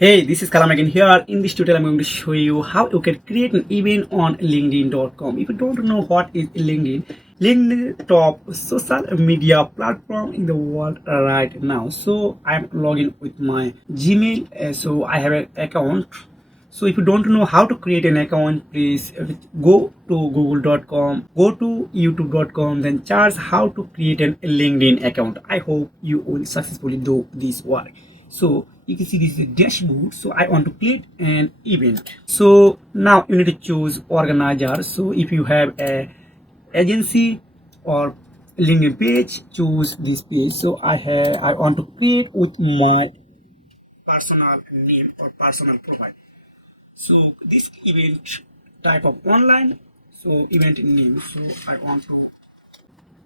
Hey, this is Kalam again here. In this tutorial, I'm going to show you how you can create an event on LinkedIn.com. If you don't know what is LinkedIn, LinkedIn is the top social media platform in the world right now. So I'm logging with my Gmail. So I have an account. So if you don't know how to create an account, please go to google.com, go to youtube.com, then search how to create an LinkedIn account. I hope you will successfully do this work. So you can see this is a dashboard. So I want to create an event. So now you need to choose organizer. So if you have a agency or LinkedIn page, choose this page. So I want to create with my personal name or personal profile. So this event type of online, so event name. So I want to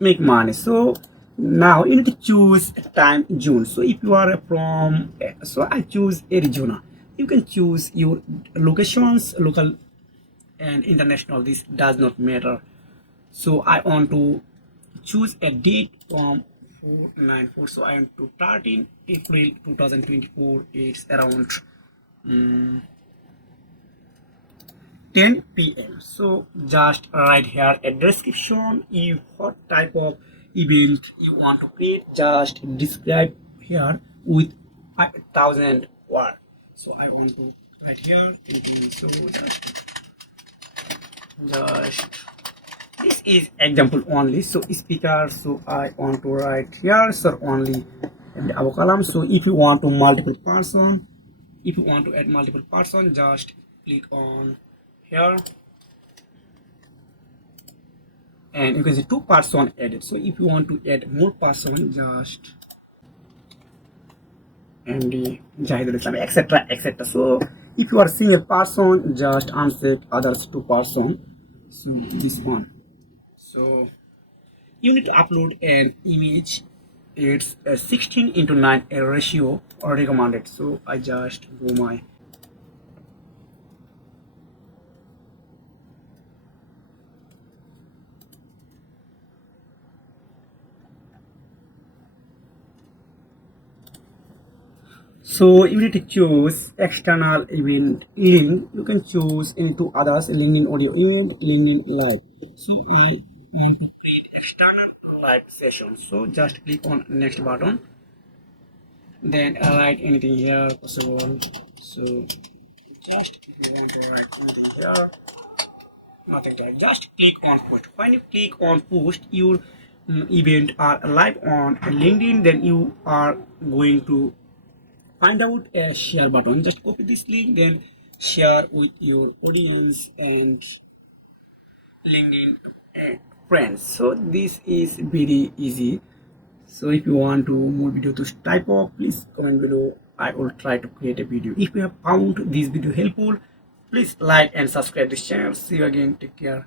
make money. So now you need to choose time June. So if you are from, so I choose Arizona. You can choose your locations, local and international. This does not matter. So I want to choose a date from 494. So I want to start in April 2024. It's around um, 10 p.m. So just write here a description. If what type of event you want to create, just describe here with 1,000 words. So I want to write here so just this is example only. So speaker, so I want to write here sir only in the our column. So if you want to multiple person, if you want to add multiple person, just click on here and you can see 2 person added. So if you want to add more person, just MD Jahidul Islam, etc. So if you are seeing a person, just unset others 2 person. So this one. So you need to upload an image. It's a 16:9 a ratio or recommended. So I just go my. So you need to choose external event link. You can choose into others LinkedIn audio event, LinkedIn live. So I want to create external live session. So just click on next button. Then write anything here possible. So just if you want to write anything here, nothing there. Just click on post. When you click on post, your event are live on LinkedIn. Then you are going to find out a share button. Just copy this link, then share with your audience and LinkedIn friends. So this is very easy. So if you want to more video to type of, please comment below. I will try to create a video. If you have found this video helpful, please like and subscribe this channel. See you again. Take care.